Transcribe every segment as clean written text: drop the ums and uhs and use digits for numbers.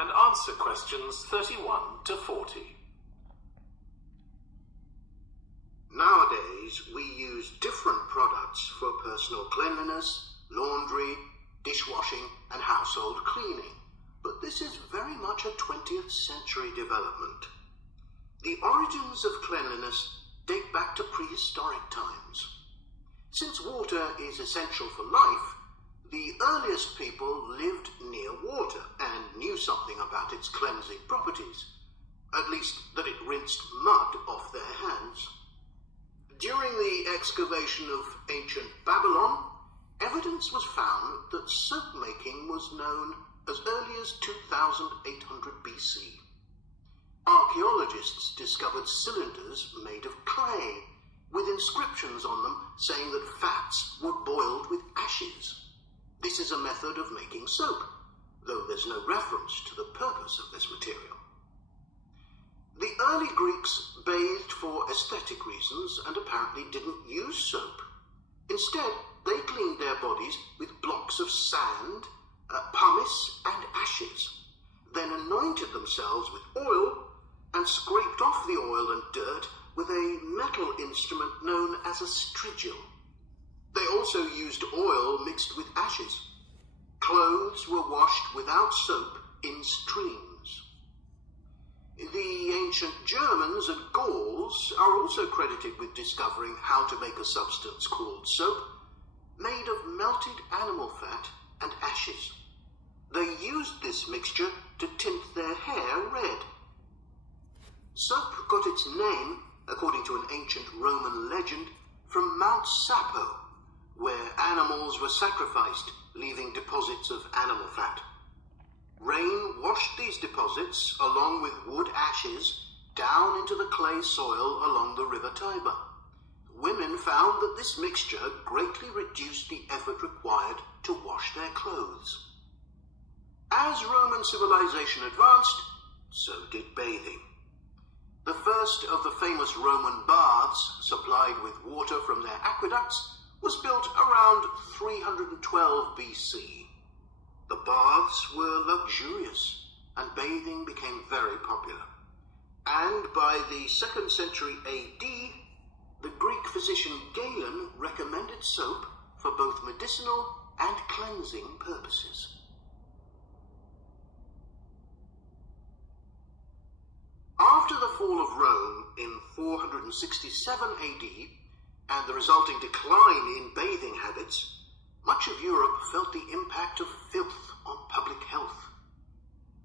and answer questions 31 to 40. Nowadays, we use different products for personal cleanliness, laundry, dishwashing, and household cleaning. But this is very much a 20th century development. The origins of cleanliness date back to prehistoric times. Since water is essential for life, the earliest people lived near water and knew something about its cleansing properties, at least that it rinsed mud off their hands. During the excavation of ancient Babylon, evidence was found that soap making was known as early as 2800 BC. Archaeologists discovered cylinders made of clay, with inscriptions on them saying that fats were boiled with ashes. This is a method of making soap, though there's no reference to the purpose of this material. The early Greeks bathed for aesthetic reasons and apparently didn't use soap. Instead, they cleaned their bodies with blocks of sand, pumice, and ashes, then anointed themselves with oil and scraped off the oil and dirt with a metal instrument known as a strigil. They also used oil mixed with ashes. Clothes were washed without soap in streams. The ancient Germans and Gauls are also credited with discovering how to make a substance called soap, made of melted animal fat and ashes. They used this mixture to tint their hair red. Soap got its name, according to an ancient Roman legend, from Mount Sapo, where animals were sacrificed, leaving deposits of animal fat. Rain washed these deposits, along with wood ashes, down into the clay soil along the river Tiber. Women found that this mixture greatly reduced the effort required to wash their clothes. As Roman civilization advanced, so did bathing. The first of the famous Roman baths, supplied with water from their aqueducts, was built around 312 BC. The baths were luxurious, and bathing became very popular. And by the 2nd century AD, the Greek physician Galen recommended soap for both medicinal and cleansing purposes. After the fall of Rome in 467 AD and the resulting decline in bathing habits, much of Europe felt the impact of filth on public health.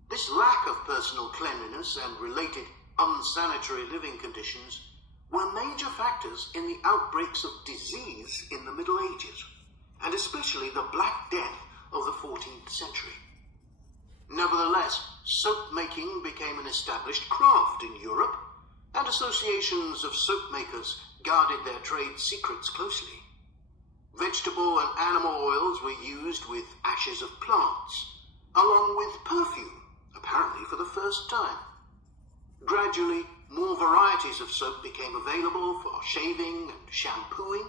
This lack of personal cleanliness and related unsanitary living conditions were major factors in the outbreaks of disease in the Middle Ages, and especially the Black Death of the 14th century. Nevertheless, soap making became an established craft in Europe, and associations of soap makers guarded their trade secrets closely. Vegetable and animal oils were used with ashes of plants, along with perfume, apparently for the first time. Gradually, more varieties of soap became available for shaving and shampooing,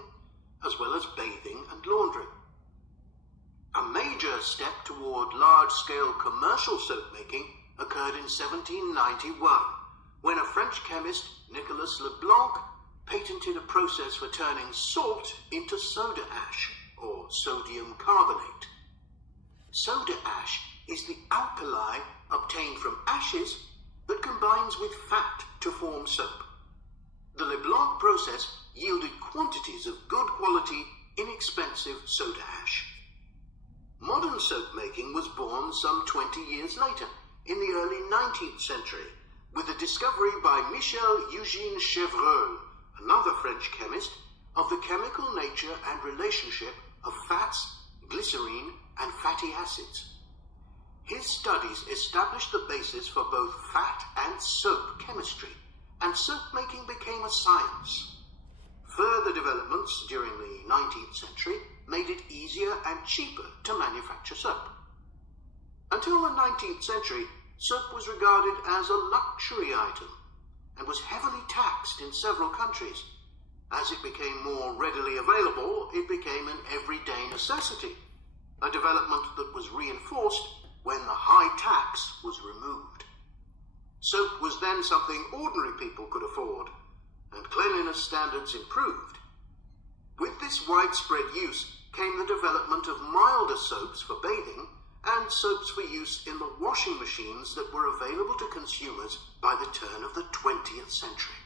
as well as bathing and laundry. A major step toward large-scale commercial soap making occurred in 1791, when a French chemist, Nicolas Leblanc, patented a process for turning salt into soda ash, or sodium carbonate. Soda ash is the alkali obtained from ashes that combines with fat to form soap. The Leblanc process yielded quantities of good quality, inexpensive soda ash. Modern soap making was born some 20 years later, in the early 19th century, with the discovery by Michel-Eugène Chevreul, another French chemist, of the chemical nature and relationship of fats, glycerine, and fatty acids. His studies established the basis for both fat and soap chemistry, and soap making became a science. Further developments during the 19th century made it easier and cheaper to manufacture soap. Until the 19th century, soap was regarded as a luxury item and was heavily taxed in several countries. As it became more readily available, it became an everyday necessity, a development that was reinforced when the high tax was removed. Soap was then something ordinary people could afford, and cleanliness standards improved. With this widespread use came the development of milder soaps for bathing and soaps for use in the washing machines that were available to consumers by the turn of the 20th century.